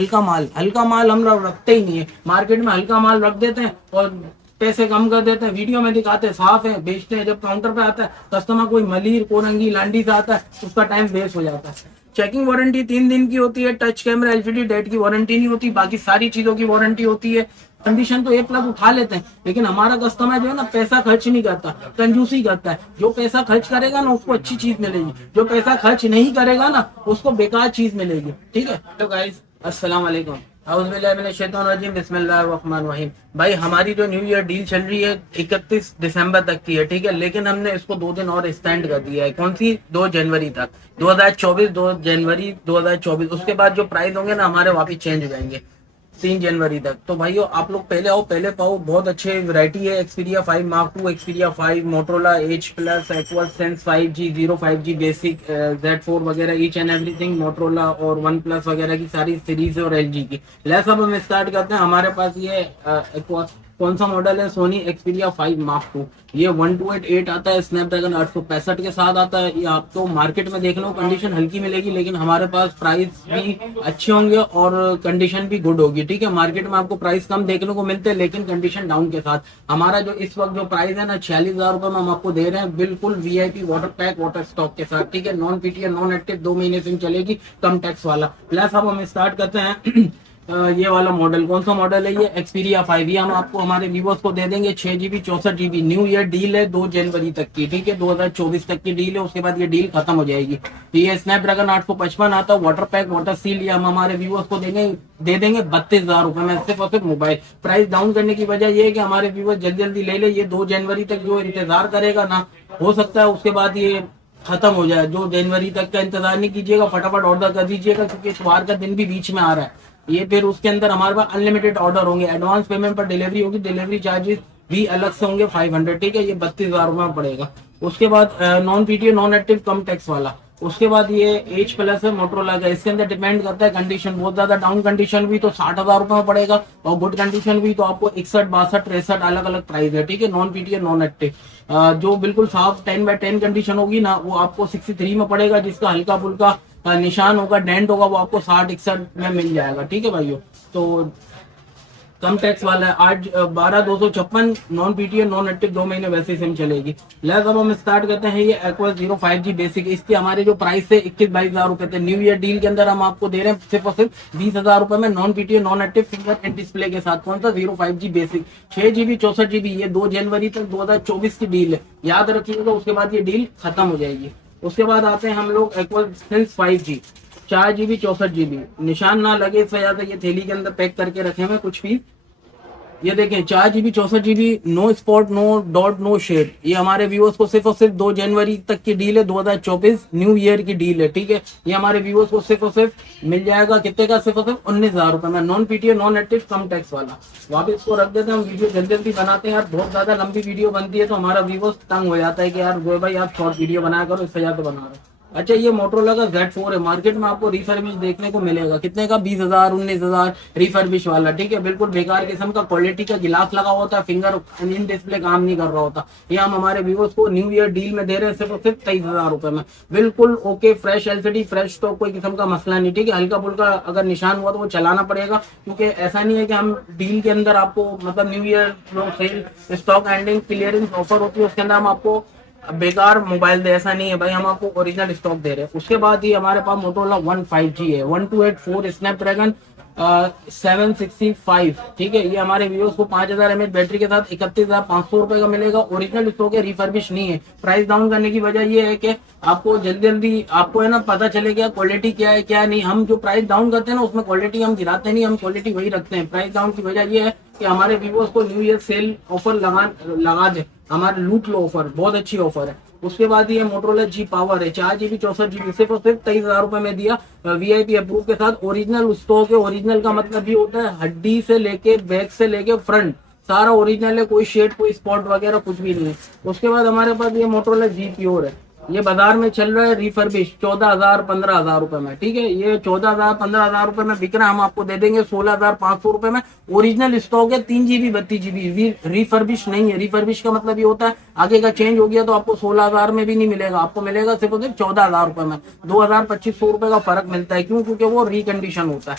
हल्का माल हम लोग रखते ही नहीं है। मार्केट में हल्का माल रख देते हैं और पैसे कम कर देते हैं। वीडियो में दिखाते हैं साफ है, बेचते हैं। जब काउंटर पे आता है कस्टमर कोई मलीर कोरंगी लांडी से आता है, उसका टाइम वेस्ट हो जाता है। चेकिंग वारंटी 3 दिन की होती है। टच कैमरा एलसीडी डेट की वारंटी नहीं होती, बाकी सारी चीजों की वारंटी होती है। कंडीशन तो A+ उठा लेते हैं, लेकिन हमारा कस्टमर जो है ना पैसा खर्च नहीं करता, कंजूसी करता है। जो पैसा खर्च करेगा ना उसको अच्छी चीज मिलेगी, जो पैसा खर्च नहीं करेगा ना उसको बेकार चीज मिलेगी। ठीक है। तो गाइस अस्सलाम वालेकुम, बिस्मिल्लाहिर्रहमानिर्रहीम। भाई हमारी जो न्यू ईयर डील चल रही है 31 दिसंबर तक की है, ठीक है। लेकिन हमने इसको 2 दिन और एक्सटेंड कर दिया है। कौन सी? 2 जनवरी तक, 2024, 2 जनवरी 2024। उसके बाद जो प्राइस होंगे ना हमारे वापिस चेंज हो जाएंगे 3 जनवरी तक। तो भाइयों आप लोग पहले आओ, पहले पाओ। बहुत अच्छे वैरायटी है। Xperia 5 Mark II, Xperia 5, Motorola H+, aqua sense 5G, 05G basic, Z4 वगैरह, ईच एंड एवरीथिंग मोटरोला और OnePlus वगैरह की सारी सीरीज है और LG की। लेट्स अब हम स्टार्ट करते हैं। हमारे पास ये एक्वा कौन सा मॉडल है? Sony Xperia 5 Mark II। ये 1288 आता है, स्नैपड्रैगन 865 के साथ आता है। ये आपको मार्केट में देख लो कंडीशन हल्की मिलेगी, लेकिन हमारे पास प्राइस भी अच्छे होंगे और कंडीशन भी गुड होगी। ठीक है। मार्केट में आपको प्राइस कम देखने को मिलते हैं, लेकिन कंडीशन डाउन के साथ। हमारा जो इस वक्त जो प्राइस है ना 46,000 रुपए में हम आपको दे रहे हैं, बिल्कुल VIP water pack water stock के साथ। ठीक है। नॉन PTO नॉन एक्टिव 2 महीने सिम चलेगी, कम टैक्स वाला। प्लस अब हम स्टार्ट करते हैं ये वाला मॉडल। कौन सा मॉडल है? ये एक्सपीरिया 5। ये हम आपको हमारे व्यूअर्स को दे देंगे 6GB 64GB। New year deal है 2 जनवरी तक की। ठीक है। 2024 तक की डील है, उसके बाद ये डील खत्म हो जाएगी। तो ये स्नैपड्रैगन 855 आता है, वाटर पैक वाटर सील। ये हम हमारे व्यूअर्स को दे देंगे 32,000 रुपए में, सिर्फ और सिर्फ मोबाइल। प्राइस डाउन करने की वजह ये है कि हमारे व्यूअर्स जल्दी जल्दी ले ले। ये 2 जनवरी तक जो इंतजार करेगा ना, हो सकता है उसके बाद ये खत्म हो जाए। जो जनवरी तक का इंतजार नहीं कीजिएगा, फटाफट ऑर्डर कर दीजिएगा, क्योंकि इतवार का दिन भी बीच में आ रहा है। ये फिर उसके अंदर हमारे पास अनलिमिटेड ऑर्डर होंगे। एडवांस पेमेंट पर डिलीवरी होगी, डिलीवरी चार्जेस भी अलग से होंगे 500। ठीक है। ये 32,000 रुपए में पड़ेगा। उसके बाद नॉन PTO नॉन एक्टिव कम टैक्स वाला। उसके बाद ये H+ है मोटरोला का। इसके अंदर डिपेंड करता है कंडीशन। बहुत ज्यादा डाउन कंडीशन भी तो 60,000 रुपए में पड़ेगा, और गुड कंडीशन भी तो आपको 61, 62, 63 अलग अलग प्राइस है। ठीक है। नॉन PTO नॉन एक्टिव जो बिल्कुल साफ 10/10 कंडीशन होगी ना, वो आपको 63 में पड़ेगा। जिसका हल्का फुल्का निशान होगा, डेंट होगा, वो आपको 60, 61 में मिल जाएगा। ठीक है भाइयों। तो कम टैक्स वाला है। 8/12/256 नॉन PTO नॉन एक्टिव 2 महीने वैसे सिम चलेगी। लेट्स अब हम स्टार्ट करते हैं। ये एक्वा 05G बेसिक। इसके हमारे जो प्राइस है 21-22 रुपए थे। न्यू ईयर डील के अंदर हम आपको दे रहे हैं सिर्फ और सिर्फ 20,000 रुपए में, non PTO non active fingerprint display के साथ। कौन सा? 05G basic 6GB 64GB। ये 2 जनवरी तक 2024 की डील है, याद रखिएगा। उसके बाद ये डील खत्म हो जाएगी। उसके बाद आते हैं हम लोग aqua sense 5G 4GB 64GB। निशान ना लगे इस वजह से ये थैली के अंदर पैक करके रखे हुए कुछ भी। ये देखें 4GB 64GB, no spot no dot no shade. ये हमारे व्यूअर्स को सिर्फ और सिर्फ 2 जनवरी तक की डील है, 2024 न्यू ईयर की डील है। ठीक है। ये हमारे व्यूअर्स को सिर्फ और सिर्फ मिल जाएगा कितने का? सिर्फ और सिर्फ 19,000 रुपए में, नॉन PTO नॉन एक्टिव कम टैक्स वाला। वापिस इसको रख देते हैं। हम वीडियो जल्दी जल्दी बनाते हैं यार, बहुत ज्यादा लंबी वीडियो बनती है तो हमारा व्यूअर्स तंग हो जाता है कि यार गोए भाई आप शॉर्ट वीडियो बनाया करो, इस वजह से बना रहे हो। अच्छा, ये मोटरोला का Z4 है। मार्केट में आपको रिफर्बिश देखने को मिलेगा कितने का? 20,000, 19,000 रिफर्बिश वाला। ठीक है। बिल्कुल बेकार किस्म का क्वालिटी का गिलास लगा होता है, फिंगर इन डिस्प्ले काम नहीं कर रहा होता। ये हम हमारे व्यूअर्स को न्यू ईयर डील में दे रहे हैं सिर्फ और सिर्फ 23,000 रुपए में। बिल्कुल ओके, फ्रेश LCD, फ्रेश तो कोई किस्म का मसला नहीं। ठीक है। हल्का फुल्का अगर निशान हुआ तो वो चलाना पड़ेगा, क्योंकि ऐसा नहीं है कि हम डील के अंदर आपको मतलब न्यू ईयर जो sale stock ending clearance offer होती है उसके अंदर हम आपको बेकार मोबाइल दे, ऐसा नहीं है भाई। हम आपको ओरिजिनल स्टॉक दे रहे हैं। उसके बाद ही हमारे पास मोटोरोला 15G है 1284 स्नैपड्रैगन 765। ठीक है। ये हमारे व्यूअर्स को 5000 mAh बैटरी के साथ 31,500 रुपए का मिलेगा। ओरिजिनल स्टॉक है, रिफर्बिश नहीं है। प्राइस डाउन करने की वजह ये है कि आपको जल्दी जल्दी आपको है ना पता चलेगा क्वालिटी क्या है क्या नहीं। हम जो प्राइस डाउन करते हैं ना उसमें क्वालिटी हम गिराते नहीं, हम क्वालिटी वही रखते हैं। प्राइस डाउन की वजह ये है कि हमारे व्यूअर्स को न्यू ईयर सेल ऑफर लगा दे, हमारे लूट लो ऑफर, बहुत अच्छी ऑफर है। उसके बाद ये मोटरोला G पावर है 4GB 64GB, सिर्फ और सिर्फ 23,000 रुपए में दिया, VIP अप्रूव के साथ। ओरिजिनल स्टॉक है। ओरिजिनल का मतलब ये होता है हड्डी से लेके बैक से लेके फ्रंट सारा ओरिजिनल है, कोई शेड कोई स्पॉट वगैरह कुछ भी नहीं है। उसके बाद हमारे पास ये मोटरोला G प्योर है। ये बाजार में चल रहा है रिफर्बिश 14,000 15,000 रुपए में। ठीक है। ये 14,000 15,000 रुपए में बिक रहा है, हम आपको दे देंगे 16,500 रुपए में। ओरिजिनल स्टॉक है 3GB 32GB, रिफर्बिश नहीं है। रिफर्बिश का मतलब ये होता है आगे का चेंज हो गया तो आपको 16,000 में भी नहीं मिलेगा, आपको मिलेगा सिर्फ और सिर्फ 14,000 रुपए में। 2,000 2500 रुपए का फर्क मिलता है। क्यों? क्योंकि वो रिकंडीशन होता है।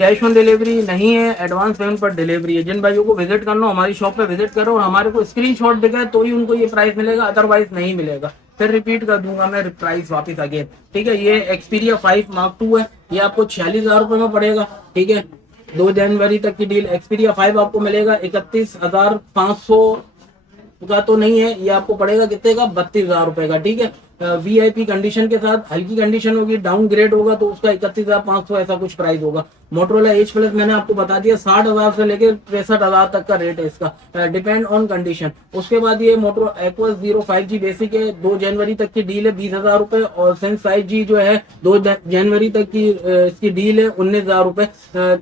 कैश ऑन डिलीवरी नहीं है, एडवांस पेमेंट पर डिलीवरी है। जिन भाइयों को विजिट करना हो हमारी शॉप पे विजिट करो और हमारे को स्क्रीनशॉट दिखाए तो ही उनको ये प्राइस मिलेगा, अदरवाइज नहीं मिलेगा। फिर रिपीट कर दूंगा मैं प्राइस वापस अगेन, ठीक है। ये Xperia 5 Mark II है, ये आपको 46,000 रुपए में पड़ेगा, ठीक है। 2 जनवरी तक की डील। Xperia 5 आपको मिलेगा 31,500 का तो नहीं है, ये आपको पड़ेगा कितने का, 32,000 रुपए का, ठीक है। VIP कंडीशन के साथ, हल्की कंडीशन होगी, डाउन ग्रेड होगा तो उसका 31,500 ऐसा कुछ प्राइस होगा। मोटरोला एज प्लस मैंने आपको बता दिया 60,000 से लेकर 63,000 तक का रेट है इसका, डिपेंड ऑन कंडीशन। उसके बाद ये मोटरो एक्वा 0 5G बेसिक है, 2 जनवरी तक की डील है 20,000 रुपए, और सेंस 5G जो है 2 जनवरी तक की इसकी डील है 19,000 रुपए,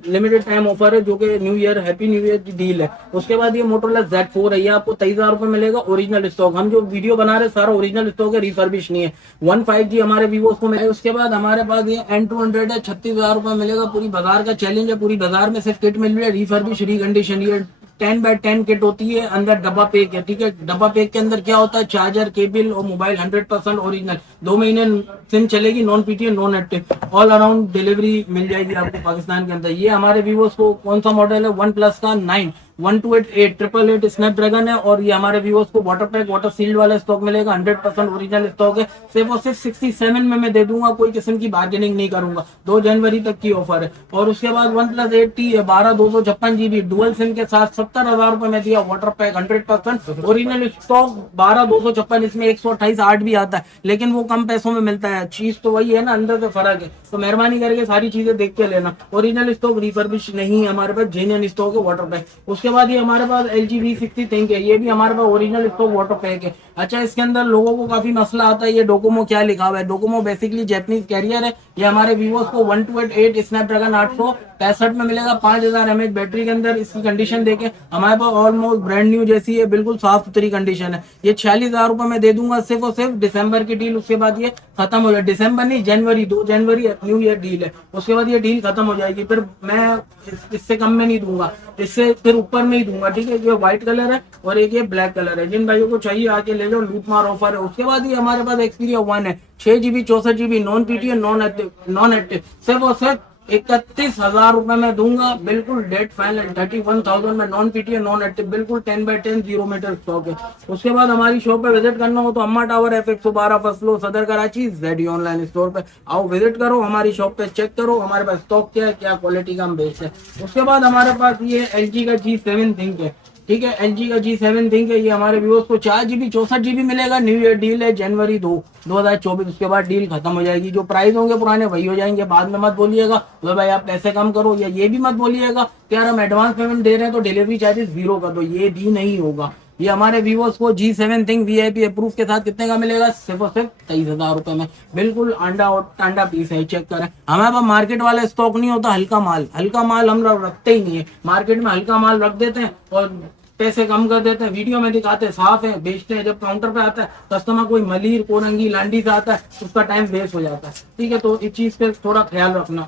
लिमिटेड टाइम ऑफर है जो कि new year, happy new year की डील है। उसके बाद ये मोटरोला Z4 है, ये आपको 23,000 रुपए मिलेगा, ओरिजिनल स्टॉक। हम जो वीडियो बना रहे सारा ओरिजिनल स्टॉक है, रिफर्बिश नहीं है। 15G हमारे वीवो को मिलेगा। उसके बाद हमारे पास ये N200 है, 36,000 रुपए मिलेगा। पूरी बाजार का चैलेंज है, पूरी बाजार में सिर्फ किट मिल रही है रिफर्बिश रिकंडीशन। ये 10x10 किट होती है, अंदर डब्बा पैक है, ठीक है। डब्बा पैक के अंदर क्या होता है, चार्जर, केबल और मोबाइल 100% ओरिजिनल, 2 महीने सिम चलेगी, non PTA non active, all around delivery मिल जाएगी आपको पाकिस्तान के अंदर। ये हमारे वीवो को कौन सा मॉडल है, OnePlus का 9 1288 स्नैपड्रैगन है, और ये हमारे व्यूअर्स को वाटर पैक वाटर सील्ड वाला स्टॉक मिलेगा, 100% ओरिजिनल स्टॉक है। सिर्फ और सिर्फ 67 में मैं दे दूंगा, कोई किस्म की बार्गेनिंग नहीं करूंगा। 2 जनवरी तक की ऑफर है। और उसके बाद OnePlus 8T है, 12/256 GB डुअल सिम के साथ 70,000 रुपए में दिया, वाटर पैक 100% ओरिजिनल स्टॉक, 12/256, इसमें 128/8 भी आता है, लेकिन वो कम पैसों में मिलता है। चीज तो वही है ना, अंदर से फर्क है, तो मेहरबानी करके सारी चीजें देख के लेना। ओरिजिनल स्टॉक रिफर्बिश नहीं है हमारे पास, जेन्युइन स्टॉक है, वाटर पैक। उसके बाद ये हमारे पास LG V60 थिंक है, ये भी हमारे पास ओरिजिनल स्टॉक वाटर पैक है। अच्छा, इसके अंदर लोगों को काफी मसला आता है, ये डोकोमो क्या लिखा हुआ है। डोकोमो बेसिकली जैपनीज कैरियर है। ये हमारे वीवो को 1288 स्नैपड्रैगन 865 में मिलेगा, 5000 mAh बैटरी के अंदर। इसकी कंडीशन देखें, हमारे पास ऑलमोस्ट ब्रांड न्यू जैसी है, बिल्कुल साफ सुथरी कंडीशन है। ये 46,000 रुपए में दे दूंगा, सिर्फ और सिर्फ दिसंबर की डील। उसके बाद ये खत्म हो जाए, दिसंबर नहीं, जनवरी, 2 जनवरी न्यू ईयर डील है, उसके बाद ये डील खत्म हो जाएगी। फिर मैं इससे कम में नहीं दूंगा, इससे फिर ऊपर में ही दूंगा, ठीक है। ये व्हाइट कलर है और एक ये ब्लैक कलर है। जिन भाइयों को चाहिए आके ले लो, लूट मार ऑफर है। उसके बाद ये हमारे पास Xperia 1 है, 6GB 64GB non PTA non active, सिर्फ और सिर्फ 31,000 रुपए में दूंगा, बिल्कुल डेट फाइनल। 31,000 में नॉन PTA नॉन एक्टिव, बिल्कुल 10x10 0 मीटर स्टॉक है। उसके बाद हमारी शॉप पे विजिट करना हो तो अम्मा टावर F112 फर्स्ट फ्लोर, सदर कराची, ZD ऑनलाइन स्टोर पे आओ, विजिट करो, हमारी शॉप पे चेक करो हमारे पास स्टॉक क्या है, क्या क्वालिटी का हम बेचते हैं। उसके बाद हमारे पास ये LG का G7 थिंक है, ठीक है। LG का G7 थिंक है, ये हमारे व्यूअर्स को 4GB 64GB मिलेगा, न्यू ईयर डील है, जनवरी 2024। उसके बाद डील खत्म हो जाएगी। जो प्राइस होंगे पुराने वही हो जाएंगे, बाद में मत बोलिएगा तो भाई आप पैसे कम करो, या ये भी मत बोलिएगा कि यार हम एडवांस पेमेंट दे रहे हैं तो डिलीवरी चार्जेस 0 कर दो, ये भी नहीं होगा। ये हमारे व्यूअर्स को G7 थिंक VIP अप्रूव के साथ कितने का मिलेगा, सिर्फ और सिर्फ 23,000 रुपए में, बिल्कुल अंडा और टांडा पीस है, चेक करें। हमारे पास मार्केट वाला स्टॉक नहीं होता, हल्का माल हम लोग रखते ही नहीं है। मार्केट में हल्का माल रख देते हैं और पैसे कम कर देते हैं, वीडियो में दिखाते हैं साफ है, बेचते हैं। जब काउंटर पे आता है कस्टमर कोई मलीर कोरंगी लांडी से आता है, उसका टाइम वेस्ट हो जाता है, ठीक है। तो इस चीज पे थोड़ा ख्याल रखना।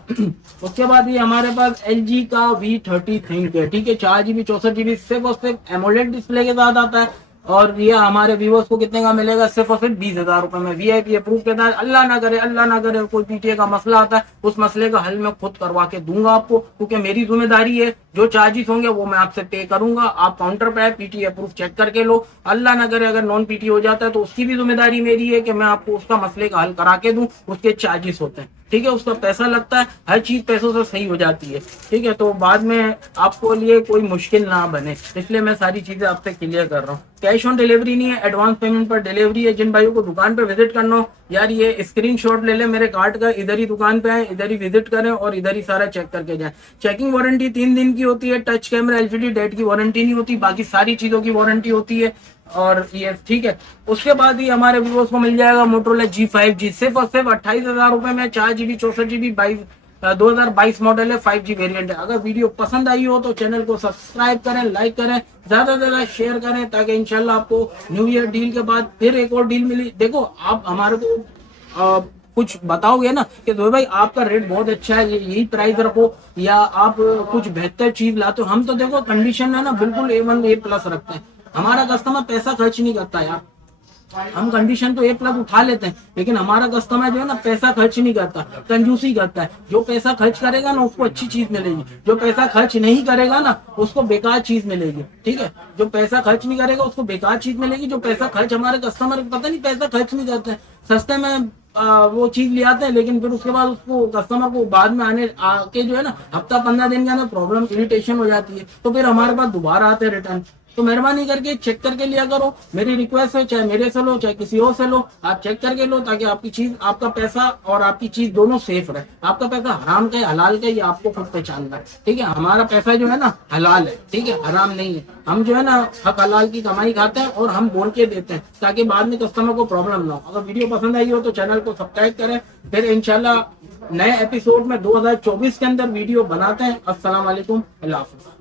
उसके बाद ये हमारे पास LG का V30 थिंक है, ठीक है। 4GB 64GB सिर्फ और सिर्फ एमोलेड डिस्प्ले के साथ आता है, और ये हमारे व्यूअर्स को कितने का मिलेगा, सिर्फ और सिर्फ 20,000 रुपए में, VIP अप्रूव के साथ। अल्लाह ना करे कोई PTA का मसला आता है, उस मसले का हल मैं खुद करवा के दूंगा आपको, क्योंकि मेरी जिम्मेदारी है। जो चार्जेस होंगे वो मैं आपसे पे करूंगा, आप काउंटर पे PTA अप्रूव चेक करके लो। अल्लाह ना करे अगर नॉन PTA हो जाता है तो उसकी भी जिम्मेदारी मेरी है कि मैं आपको उसका मसले का हल करा के दूं। उसके चार्जेस होते हैं, ठीक है, उसका पैसा लगता है, हर चीज पैसों से सही हो जाती है, ठीक है। तो बाद में आपको लिए कोई मुश्किल ना बने, इसलिए मैं सारी चीजें आपसे क्लियर कर रहा हूँ। कैश ऑन डिलीवरी नहीं है, एडवांस पेमेंट पर डिलीवरी है। जिन भाइयों को दुकान पे विजिट करना हो, यार ये स्क्रीनशॉट ले ले मेरे कार्ड का, इधर ही दुकान पे आए, इधर ही विजिट करें और इधर ही सारा चेक करके जाएं। चेकिंग वारंटी 3 दिन की होती है, टच कैमरा LCD डेट की वारंटी नहीं होती, बाकी सारी चीजों की वारंटी होती है। और ये ठीक है। उसके बाद ही हमारे व्यूअर्स को मिल जाएगा मोटरोला G5G, सिर्फ और सिर्फ 28,000 रुपए में, 4GB 64GB 2022 मॉडल है, 5G वेरिएंट है। अगर वीडियो पसंद आई हो तो चैनल को सब्सक्राइब करें, लाइक करें, ज्यादा से ज्यादा शेयर करें, ताकि इंशाल्लाह आपको न्यू ईयर डील के बाद फिर एक और डील मिली। देखो आप हमारे को कुछ बताओगे ना कि तो भाई आपका रेट बहुत अच्छा है, यही प्राइस रखो, या आप कुछ बेहतर चीज लाते हो। हम तो देखो कंडीशन है ना बिल्कुल A1 A+ रखते हैं। हमारा कस्टमर पैसा खर्च नहीं करता यार, हम कंडीशन तो A+ उठा लेते हैं, लेकिन हमारा कस्टमर जो है ना पैसा खर्च नहीं करता, कंजूसी करता है। जो पैसा खर्च करेगा ना उसको अच्छी चीज मिलेगी, जो पैसा खर्च नहीं करेगा ना उसको बेकार चीज मिलेगी, ठीक है। जो पैसा खर्च नहीं करेगा उसको बेकार चीज मिलेगी। जो पैसा खर्च, हमारे कस्टमर पता नहीं पैसा खर्च नहीं करते हैं, सस्ते में वो चीज ले आते हैं, लेकिन फिर उसके बाद उसको कस्टमर को बाद में आके जो है ना हफ्ता 15 दिन के अंदर प्रॉब्लम इरिटेशन हो जाती है, तो फिर हमारे पास दोबारा आते हैं रिटर्न। तो मेहरबानी करके चेक करके लिया करो, मेरी रिक्वेस्ट है, चाहे मेरे से लो चाहे किसी और से लो, आप चेक करके लो, ताकि आपकी चीज, आपका पैसा और आपकी चीज दोनों सेफ रहे। आपका पैसा हराम का है हलाल का, ये आपको खुद पहचानना है, ठीक है। हमारा पैसा जो है ना हलाल है, ठीक है, हराम नहीं है। हम जो है ना हक हलाल की कमाई खाते हैं और हम बोल के देते हैं, ताकि बाद में कस्टमर को प्रॉब्लम ना हो। अगर वीडियो पसंद आई हो तो चैनल को सब्सक्राइब करें, फिर इंशाल्लाह नए एपिसोड में 2024 के अंदर वीडियो बनाते हैं। अस्सलाम वालेकुम, अल्लाह हाफ़िज़।